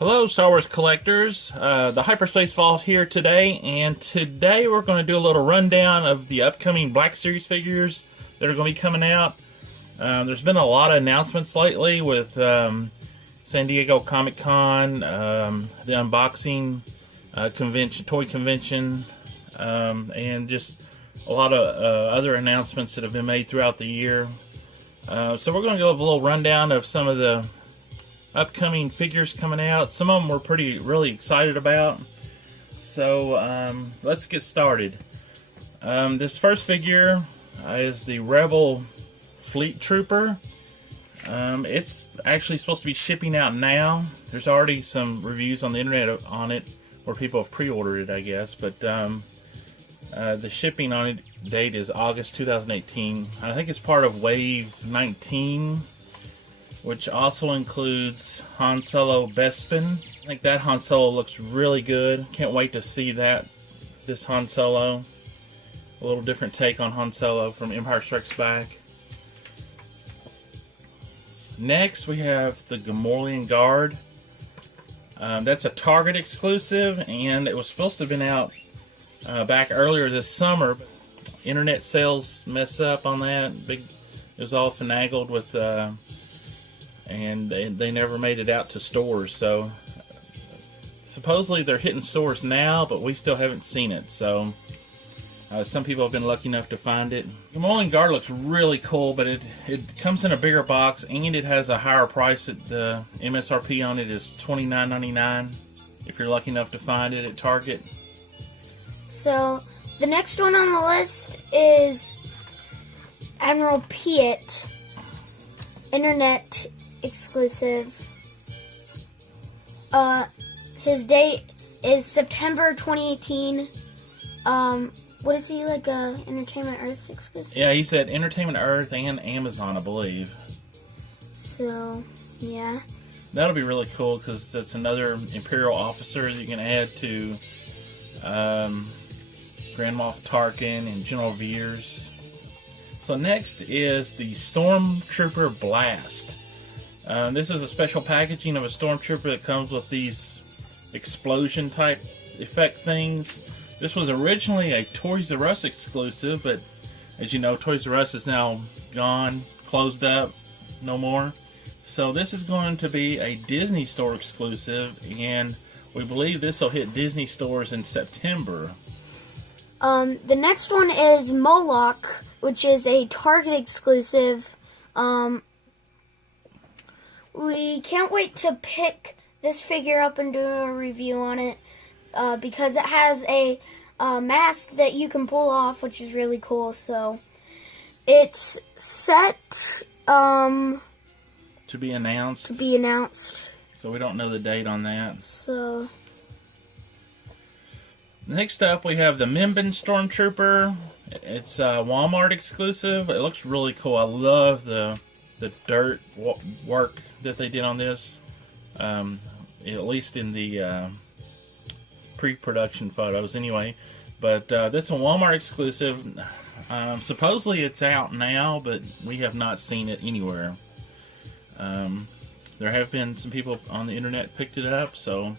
Hello, Star Wars collectors. The Hyperspace Vault here today, and today we're going to do a little rundown of the upcoming Black Series figures that are going to be coming out. There's been a lot of announcements lately with San Diego Comic-Con, the unboxing convention, toy convention, and just a lot of other announcements that have been made throughout the year. So we're going to give a little rundown of some of the upcoming figures coming out. Some of them we're really excited about. So let's get started. This first figure is the Rebel Fleet Trooper. It's actually supposed to be shipping out now. There's already some reviews on the internet on it where people have pre-ordered it, I guess. But the shipping on it date is August 2018. I think it's part of Wave 19, which also includes Han Solo Bespin. I think that Han Solo looks really good. Can't wait to see this Han Solo. A little different take on Han Solo from Empire Strikes Back. Next, we have the Gamorrean Guard. That's a Target exclusive, and it was supposed to have been out back earlier this summer. Internet sales mess up on that. It was all finagled with, and they never made it out to stores. So supposedly they're hitting stores now, but we still haven't seen it. So some people have been lucky enough to find it. The Gamorrean Guard looks really cool, but it comes in a bigger box, and it has a higher price. The MSRP on it is $29.99 if you're lucky enough to find it at Target. So the next one on the list is Admiral Piet, Internet exclusive. His date is September 2018. What is he, like a Entertainment Earth exclusive? Yeah, he said Entertainment Earth and Amazon, I believe. So, yeah. That'll be really cool because that's another Imperial officer that you can add to Grand Moff Tarkin and General Veers. So next is the Stormtrooper Blast. This is a special packaging of a Stormtrooper that comes with these explosion type effect things. This was originally a Toys R Us exclusive, but as you know, Toys R Us is now gone, closed up, no more. So this is going to be a Disney Store exclusive, and we believe this will hit Disney stores in September. The next one is Moloch, which is a Target exclusive. We can't wait to pick this figure up and do a review on it, because it has a mask that you can pull off, which is really cool. So it's set to be announced. So we don't know the date on that. So next up, we have the Mimban Stormtrooper. It's a Walmart exclusive. It looks really cool. I love the dirt work that they did on this. At least in the pre-production photos, anyway. But that's a Walmart exclusive. Supposedly it's out now, but we have not seen it anywhere. There have been some people on the internet picked it up, so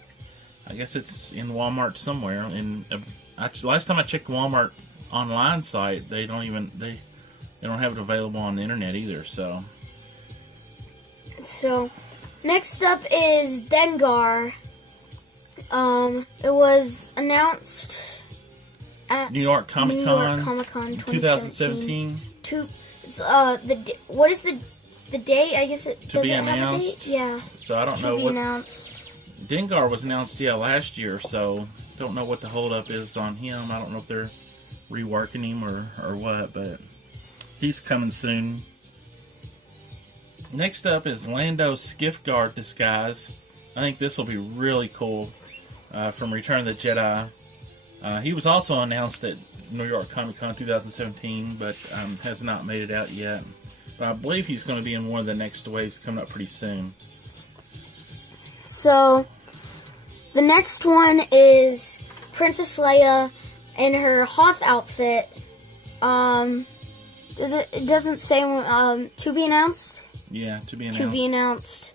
I guess it's in Walmart somewhere. And last time I checked the Walmart online site, they don't have it available on the internet either. So next up is Dengar. It was announced at New York Comic Con 2017. What is the date? I guess it to be have a announced. date? Yeah. So I don't know what. Announced. Dengar was announced last year, so don't know what the holdup is on him. I don't know if they're reworking him or what, but he's coming soon. Next up is Lando Skiff Guard Disguise. I think this will be really cool from Return of the Jedi. He was also announced at New York Comic Con 2017, but has not made it out yet. But I believe he's going to be in one of the next waves coming up pretty soon. So the next one is Princess Leia in her Hoth outfit. It doesn't say to be announced? Yeah, to be announced. To be announced.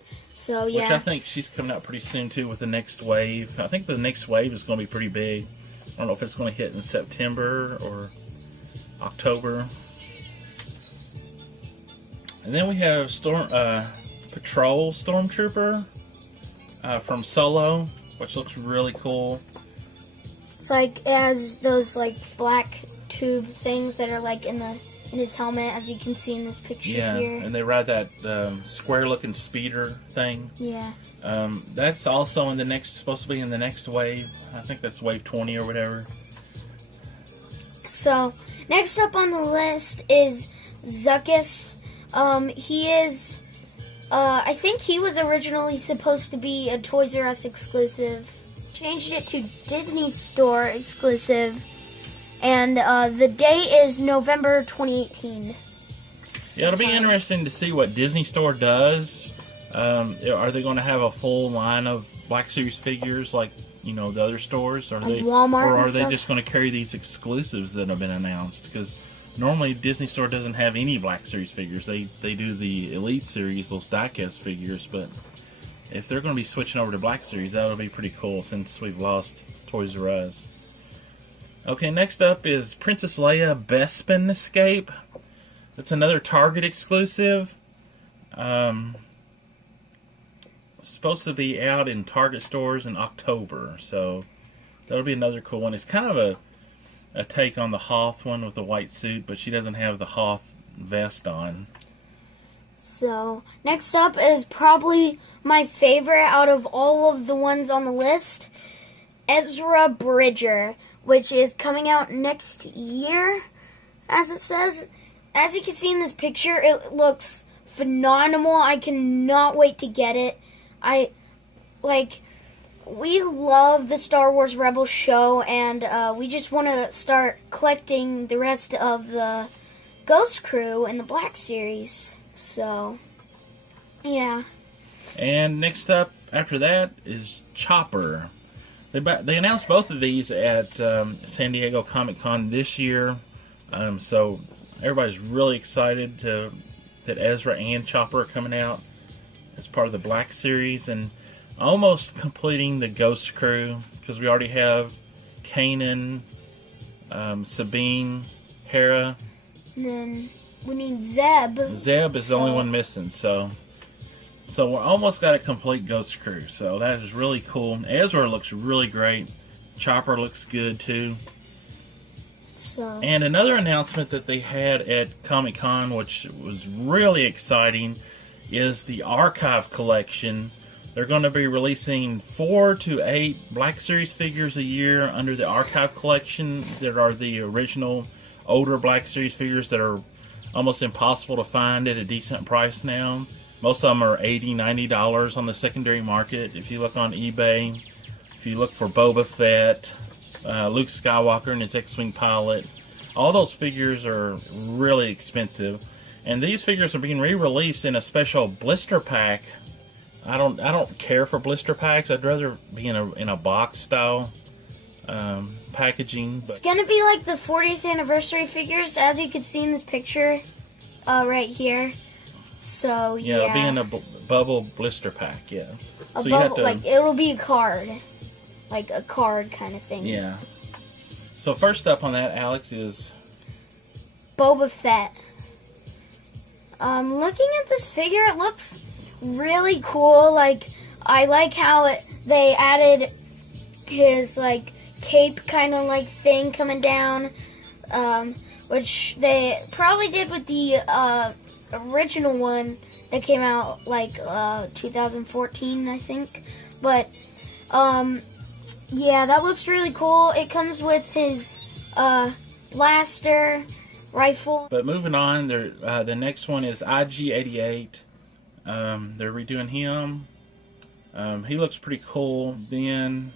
So yeah. Which I think she's coming out pretty soon too with the next wave. I think the next wave is going to be pretty big. I don't know if it's going to hit in September or October. And then we have Patrol Stormtrooper from Solo, which looks really cool. It's like it has those like black tube things that are like in his helmet, as you can see in this picture here. And they ride that square-looking speeder thing. Yeah. That's also supposed to be in the next wave. I think that's wave 20 or whatever. So next up on the list is Zuckuss. He is, I think he was originally supposed to be a Toys R Us exclusive. Changed it to Disney Store exclusive. And the date is November 2018. Yeah, it'll be interesting to see what Disney Store does. Are they going to have a full line of Black Series figures like, the other stores? Walmart or are and they stuff? just going to carry these exclusives that have been announced? Because normally Disney Store doesn't have any Black Series figures. They do the Elite Series, those diecast figures. But if they're going to be switching over to Black Series, that would be pretty cool since we've lost Toys R Us. Okay, next up is Princess Leia Bespin Escape. That's another Target exclusive. Supposed to be out in Target stores in October, so that'll be another cool one. It's kind of a take on the Hoth one with the white suit, but she doesn't have the Hoth vest on. So next up is probably my favorite out of all of the ones on the list, Ezra Bridger, which is coming out next year, as it says. As you can see in this picture, it looks phenomenal. I cannot wait to get it. We love the Star Wars Rebels show, and we just want to start collecting the rest of the Ghost Crew in the Black Series. So, yeah. And next up after that is Chopper. They announced both of these at San Diego Comic-Con this year, so everybody's really excited that Ezra and Chopper are coming out as part of the Black Series, and almost completing the Ghost Crew, because we already have Kanan, Sabine, Hera. And then we need Zeb. Zeb is the only one missing, so we almost got a complete Ghost Crew, so that is really cool. Ezra looks really great. Chopper looks good too. So. And another announcement that they had at Comic-Con, which was really exciting, is the Archive Collection. They're going to be releasing 4 to 8 Black Series figures a year under the Archive Collection. That are the original older Black Series figures that are almost impossible to find at a decent price now. Most of them are $80, $90 on the secondary market. If you look on eBay, if you look for Boba Fett, Luke Skywalker and his X-Wing pilot, all those figures are really expensive. And these figures are being re-released in a special blister pack. I don't care for blister packs. I'd rather be in a box style packaging. But It's gonna be like the 40th anniversary figures, as you can see in this picture, right here. So yeah, it'll be in a bubble blister pack. Yeah, a so bubble, you have to, like it'll be a card, like a card kind of thing. Yeah. So first up on that, Alex, is Boba Fett. Looking at this figure, it looks really cool. Like, I like how they added his like cape kind of like thing coming down, which they probably did with the original one that came out like 2014, I think. But yeah, that looks really cool. It comes with his blaster rifle. But moving on, the next one is IG-88. They're redoing him. He looks pretty cool. Then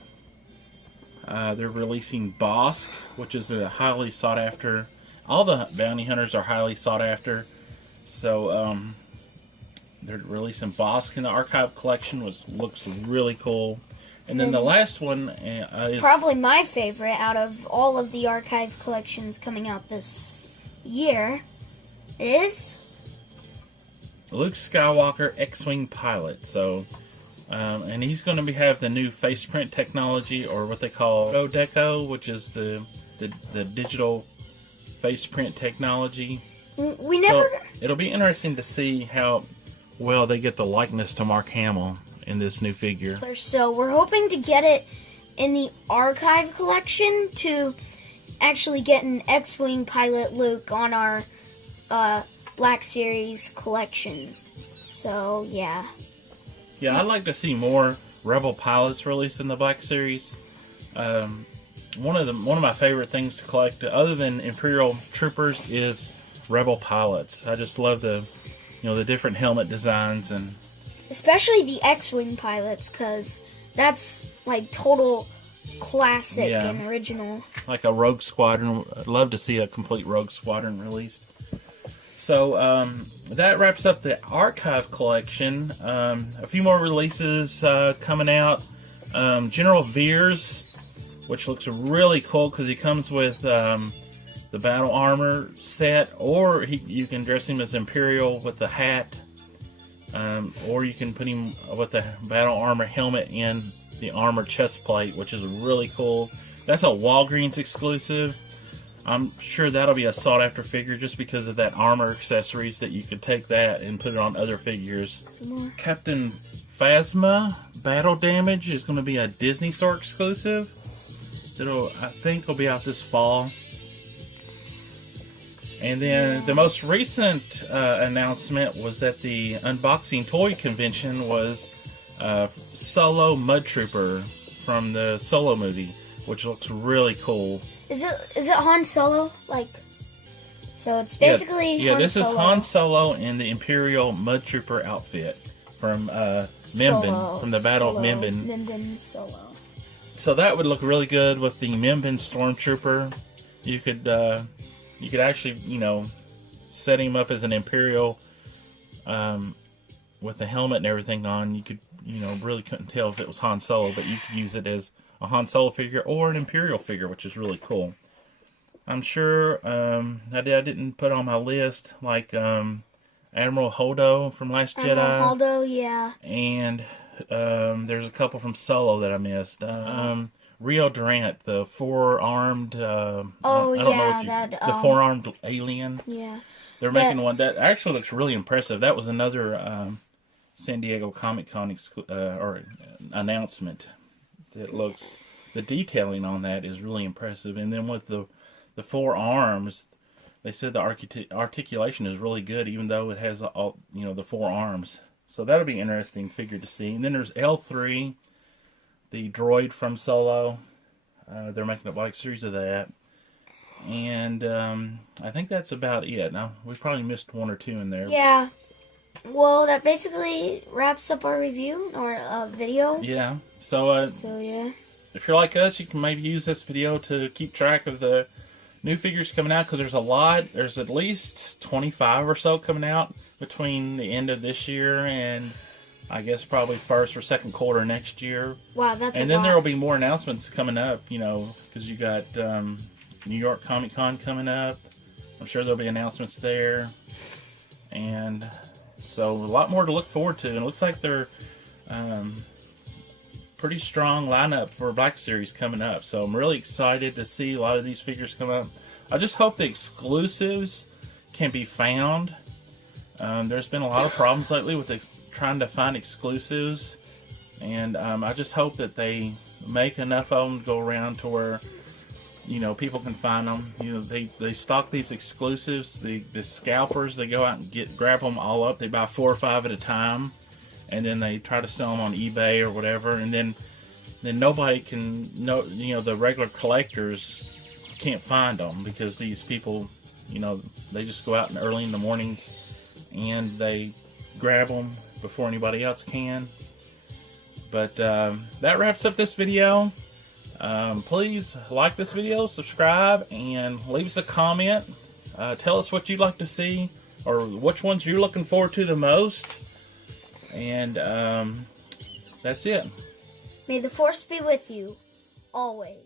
they're releasing Bosk, which is a highly sought after. All the bounty hunters are highly sought after. So they're releasing Bosk in the Archive Collection, which looks really cool. And then the last one is probably my favorite out of all of the Archive collections coming out this year is Luke Skywalker X-Wing pilot. So, and he's going to have the new face print technology, or what they call Deco, which is the digital face print technology. We never. So it'll be interesting to see how well they get the likeness to Mark Hamill in this new figure. So we're hoping to get it in the archive collection to actually get an X-Wing pilot Luke on our Black Series collection. So yeah. Yeah, I'd like to see more Rebel pilots released in the Black Series. One of my favorite things to collect, other than Imperial troopers, is Rebel pilots. I just love the different helmet designs, and especially the X-Wing pilots, because that's like total classic and original. Like a Rogue Squadron. I'd love to see a complete Rogue Squadron released. So that wraps up the archive collection. A few more releases coming out. General Veers, which looks really cool because he comes with the battle armor set, or you can dress him as Imperial with the hat, or you can put him with the battle armor helmet and the armor chest plate, which is really cool. That's a Walgreens exclusive. I'm sure that'll be a sought after figure just because of that armor accessories, that you could take that and put it on other figures. Captain Phasma Battle Damage is going to be a Disney Store exclusive. I think will be out this fall. And then the most recent announcement was at the Unboxing Toy Convention was Solo Mud Trooper from the Solo movie, which looks really cool. Is it Han Solo? So it's basically Han this Solo. Is Han Solo in the Imperial Mud Trooper outfit from Mimban, from the Battle of Mimban. Mimban Solo. So that would look really good with the Mimban Stormtrooper. You could actually, set him up as an Imperial with the helmet and everything on. You could, really couldn't tell if it was Han Solo, but you could use it as a Han Solo figure or an Imperial figure, which is really cool. I'm sure I didn't put on my list, like Admiral Holdo from Last Jedi. Admiral Holdo, yeah. And there's a couple from Solo that I missed. Rio Durant, the four-armed... the four-armed alien. Yeah. They're making one that actually looks really impressive. That was another San Diego Comic-Con announcement. The detailing on that is really impressive. And then with the four arms, they said the articulation is really good, even though it has all the four arms. So that'll be an interesting figure to see. And then there's L3, the droid from Solo. They're making a Black Series of that. And I think that's about it. Now, we probably missed one or two in there. Yeah. Well, that basically wraps up our review, or video. Yeah. So yeah. If you're like us, you can maybe use this video to keep track of the new figures coming out, because there's a lot. There's at least 25 or so coming out between the end of this year and I guess probably first or second quarter next year. Wow, that's a lot. And then there will be more announcements coming up, because you got New York Comic Con coming up. I'm sure there'll be announcements there. And so a lot more to look forward to. And it looks like they're pretty strong lineup for Black Series coming up. So I'm really excited to see a lot of these figures come up. I just hope the exclusives can be found. There's been a lot of problems lately with trying to find exclusives. And I just hope that they make enough of them to go around to where people can find them. They stock these exclusives. The scalpers, they go out and grab them all up. They buy 4 or 5 at a time, and then they try to sell them on eBay or whatever. And then nobody can the regular collectors can't find them, because these people, they just go out early in the mornings and they grab them before anybody else can. But that wraps up this video. Please like this video, subscribe, and leave us a comment. Tell us what you'd like to see, or which ones you're looking forward to the most. And that's it. May the Force be with you, always.